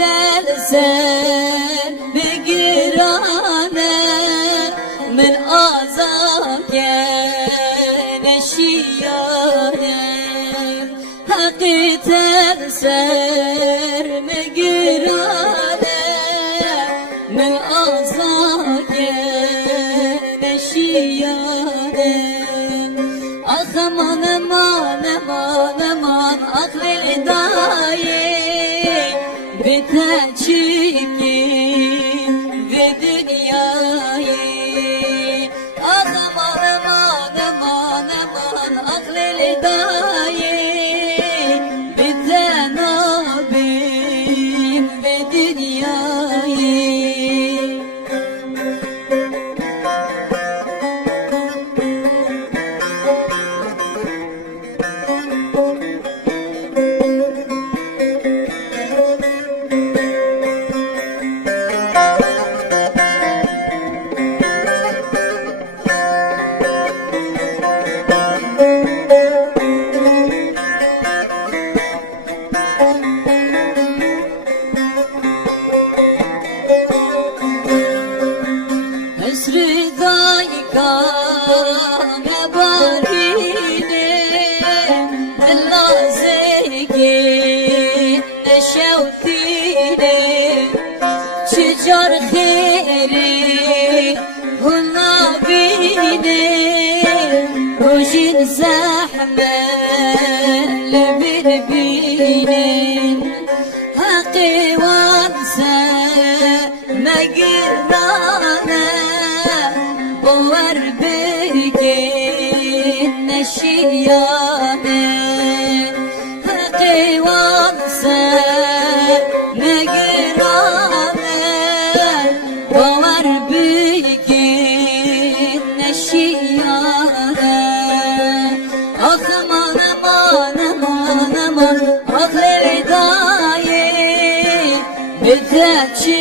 السر بقرانه من آزاك نشيانه حقيت السر مقرانه من آزاك نشيانه أخمان مان مان مان أخل الإداية بتأشيكي في دنياي أخمان مان مان مان أخل الإداية بتنابين في دنياي شجر خيري هنا بيني وجن زحمة لبربيني حقي وانسى مقرانا ووربكي نشياني حقي وانسى that